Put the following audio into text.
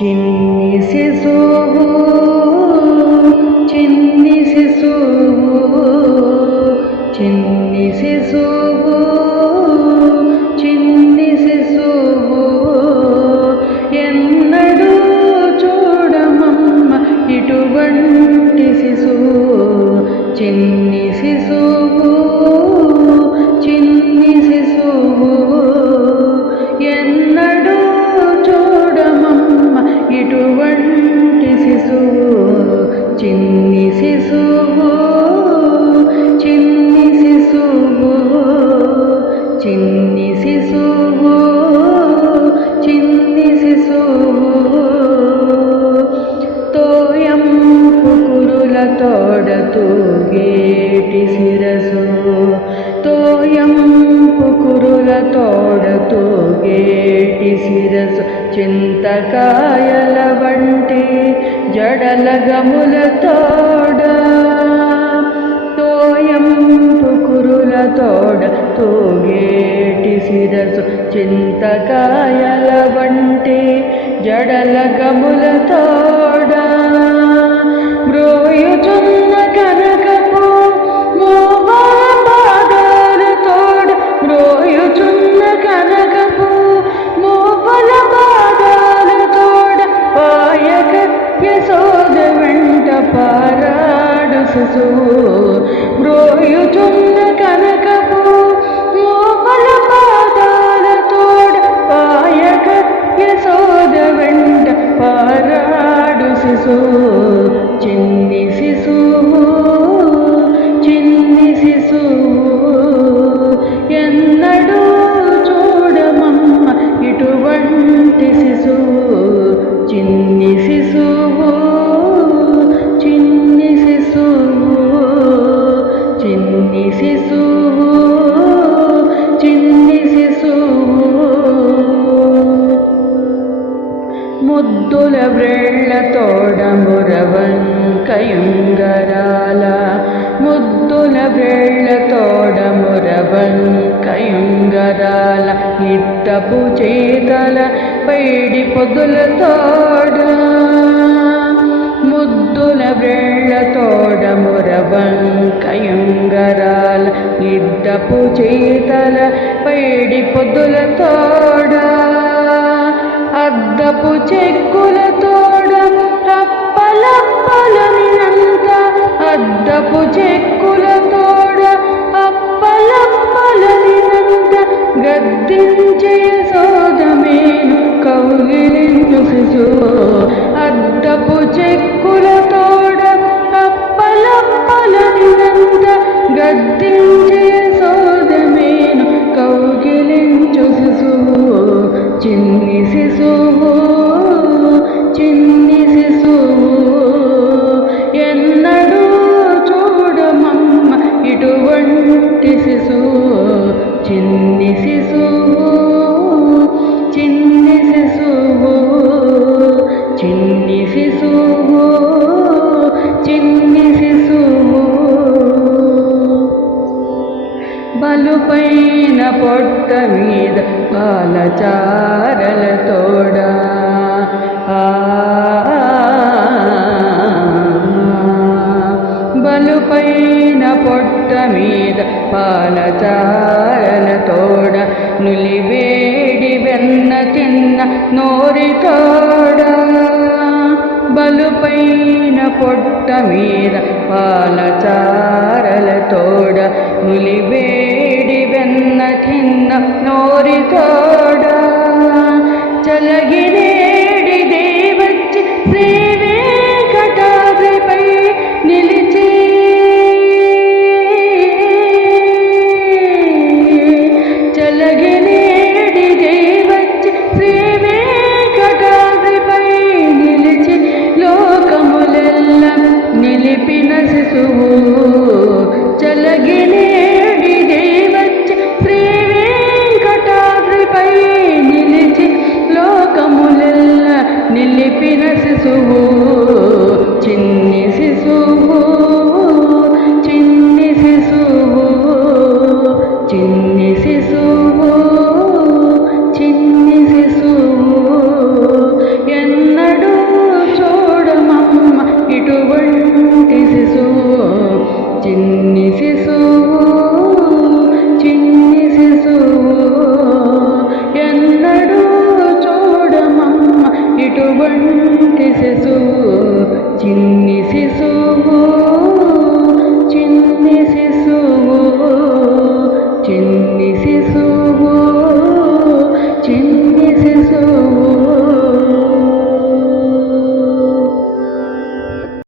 చిన్ని శిశువు చిన్ని శిశువు చిన్ని శిశువు చిన్ని శిశువు ఎన్నడూ చూడమమ్మ ఇటువంటి శిశువు చిన్ని శిశువు చిన్ని శిశువు ఎన్నడూ చూడమమ్మ ఇటువంటి శిశువు చిన్ని శిశువు చిన్ని శిశువు చిన్ని శిశువు చిన్ని శిశువు తోయంపు కురులతోడ తూగేటి శిరసు తోయంపు కురులతోడ తూగేటి శిరసు చింతకాయల వంటి జడల గములతోడ తోయంపు కురులతోడ తూగేటి శిరసు చింతకాయల వంటి జడల గములతోడ మ్రోయుచున్న కనకపు మోవల పాదాలతోడ మ్రోయుచున్న కనకపు మోవల పాదాలతోడ పాయక యశోద వెంట పారాడు శిశువు మ్రోయుచున్న కనకపు మోవల పాదాలతోడ పాయక యశోద వెంట పారాడు శిశువు చిన్ని శిశువు చిన్ని శిశువు ఎన్నడూ చూడమమ్మ ఇటువంటి శిశువు చిన్ని శిశువు చిన్ని శిశువు చిన్ని శిశువు చిన్ని శిశువు ముద్దుల వ్రేళ్లతోడ మురవంకయుంగరాల ముద్దుల వ్రేళ్లతోడ మురవంకయుంగరాల ఇత్తపు చేతల పైడి పొద్దులతోడ ముద్దుల వ్రేళ్లతోడ మురవంకయుంగరాల ఇద్దపు చేతల పైడి పొద్దులతోడ అద్దపు చెక్కులతోడ అప్పలప్పలనినంత అద్దపు చెక్కులతోడ అప్పలప్పలనినంత గద్దించే సోదమేను కౌగిలించు శిశువు అద్దపు చెక్కులతోడ అప్పలప్పలనినంత గద్దించే సోదమేను కౌగిలించు శిశువు చిన్ని శిశువు చిన్ని శిశువు ఎన్నడూ చూడమమ్మ ఇటువంటి శిశువు చిన్ని శిశువు చిన్ని శిశువు చిన్ని శిశువు చిన్ని శిశువు బలుపైన పొట్ట మీద పాలచారలతోడ బలుపైన పొట్ట మీద పాలచారలతోడ నులివేడి వెన్న తిన్న నోరితోడ బలుపైన పొట్ట మీద పాలచారలతోడ నులివేడి వెన్న తిన్న నోరితోడ చలగినేడి దేవచ్చి శ్రీ వెంకటాద్రిపై నిలిచి చలగినేడి దేవచ్చి శ్రీ వెంకటాద్రిపై నిలిచి లోకములెల్ల నిలిపిన శిశువు చలగినేడి దేవచ్చి శ్రీ వెంకటాద్రిపై నిలిచి లోకములెల్ల నిలిపిన శిశువు చిన్ని శిశువు చిన్ని శిశువు చిన్ని శిశువు చిన్ని శిశువు ఎన్నడూ చిలిపి శిశువు చిన్ని శిశువు చిన్ని శిశువు చిన్ని శిశువు